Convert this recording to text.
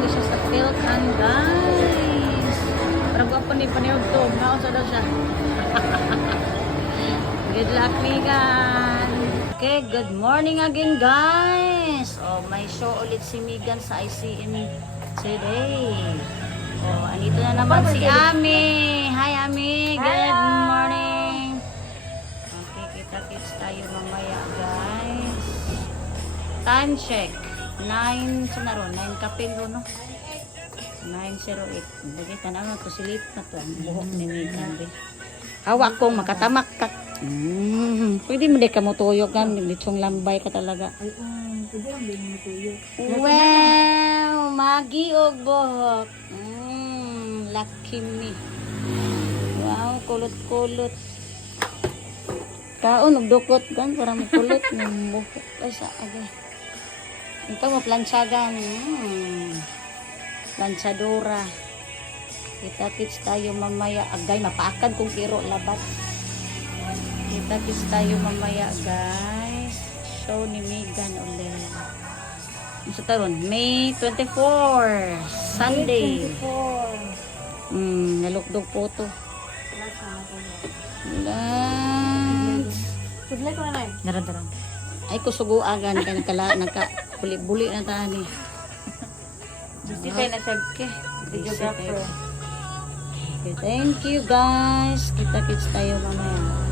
Nagpapalingki siya sa Philcan, guys. Pero gwapo ni Panayog to. Maunsa daw siya. Good luck, Megan. Okay, good morning again, guys. Oh, may show ulit si Megan sa ICM today. Oh, andito na naman si Ami. Hi, Ami. Good morning. Okay, kita-kits tayo mamaya, guys. Time check. 9, saan na ron? 9 kapilo, no? 9:08. Bagay, tanaw na to. Silip na to. Ang buhok ni Megan. Hawak kong makatamak ka. Pwede mo di ka mo tuyok gan, litsong lambay ka talaga. Pwede ang din mo tuyok. Wow, magi og buhok. Lucky me. Wow, kulot-kulot. Kaon og dukot gan para makulot ng buhok. Ay sa agay. Ito mo plansyagan. Planchadora. Kita-kits tayo mamaya. Agay, mapaakad kung kiro labat. Kita-kits tayo mamaya, guys. Show ni Megan ulit. Sa taron, May 24, Sunday. Nalukdog po to. Lunch. Tudlay ko na lang. Darang-darang. Ay, kusuguagan. Kaya nagka-buli-buli na tayo ni. Justify na siya. Okay. Videographer. Okay, thank you, guys. Kita-kits tayo mamaya.